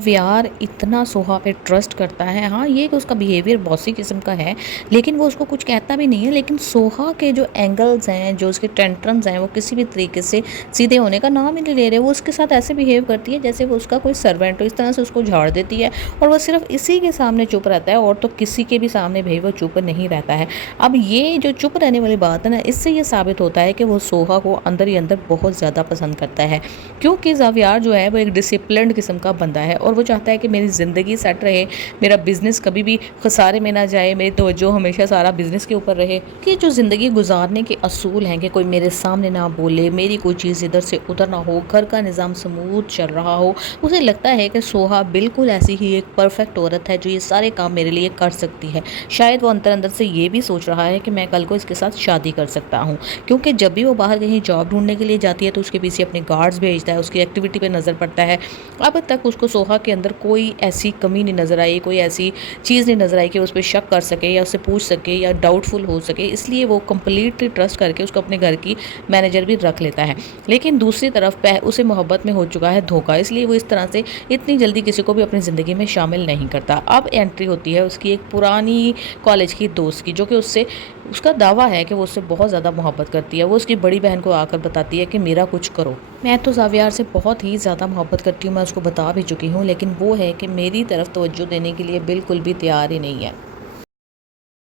यार इतना सोहा पे ट्रस्ट करता है। हाँ, ये कि उसका बिहेवियर बॉसी किस्म का है, लेकिन वो उसको कुछ कहता भी नहीं है। लेकिन सोहा के जो एंगल्स हैं, जो उसके टेंट्रम्स हैं, वो किसी भी तरीके से सीधे होने का नाम ही नहीं ले रहे। वो उसके साथ ऐसे बिहेव करती है जैसे वो उसका कोई सर्वेंट हो, इस तरह से उसको झाड़ देती है। और वो सिर्फ इसी के सामने चुप रहता है, और तो किसी के भी सामने भाई वो चुप नहीं रहता है। अब ये जो चुप रहने वाली बात है ना, इससे ये साबित होता है कि वो सोहा को अंदर ही अंदर बहुत ज़्यादा पसंद करता है। क्योंकि ज़ावियार जो है वो एक डिसिप्लिन्ड किस्म का बंदा है, और वो चाहता है कि मेरी ज़िंदगी सेट रहे, मेरा बिज़नेस कभी भी खसारे में ना जाए, मेरी तवज्जो हमेशा सारा बिज़नेस के ऊपर रहे। कि जो ज़िंदगी गुजारने के असूल हैं कि कोई मेरे सामने ना बोले, मेरी कोई चीज़ इधर से उधर ना हो, घर का निज़ाम स्मूथ चल रहा हो। उसे लगता है कि सोहा बिल्कुल ऐसी ही एक परफेक्ट औरत है जो ये सारे काम मेरे लिए कर सकती है। शायद वो अंदर अंदर से ये भी सोच रहा है कि मैं कल को इसके साथ शादी कर सकता हूँ, क्योंकि जब भी वो बाहर कहीं जॉब ढूंढने के लिए जाती है तो उसके पीछे अपने गार्ड्स भेजता है, उसकी एक्टिविटी पे नज़र पड़ता है। अब तक उसको सोहा के अंदर कोई ऐसी कमी नहीं नज़र आई, कोई ऐसी चीज़ नहीं नज़र आई कि उस पर शक कर सके या उससे पूछ सके या डाउटफुल हो सके। इसलिए वो कम्प्लीटली ट्रस्ट करके उसको अपने घर की मैनेजर भी रख लेता है। लेकिन दूसरी तरफ उसे मोहब्बत में हो चुका है धोखा, इसलिए वो इस तरह से इतनी जल्दी किसी को भी अपनी ज़िंदगी में शामिल नहीं करता। अब एंट्री होती है उसकी एक पुरानी कॉलेज की दोस्त की, जो कि उससे उसका दावा है कि वो उससे बहुत ज़्यादा मोहब्बत करती है। वो उसकी बड़ी बहन को आकर बताती है कि मेरा कुछ करो। मैं तो ज़ावियार से बहुत ही ज़्यादा मोहब्बत करती हूँ, मैं उसको बता भी चुकी हूँ, लेकिन वो है कि मेरी तरफ तवज्जो देने के लिए बिल्कुल भी तैयार ही नहीं है।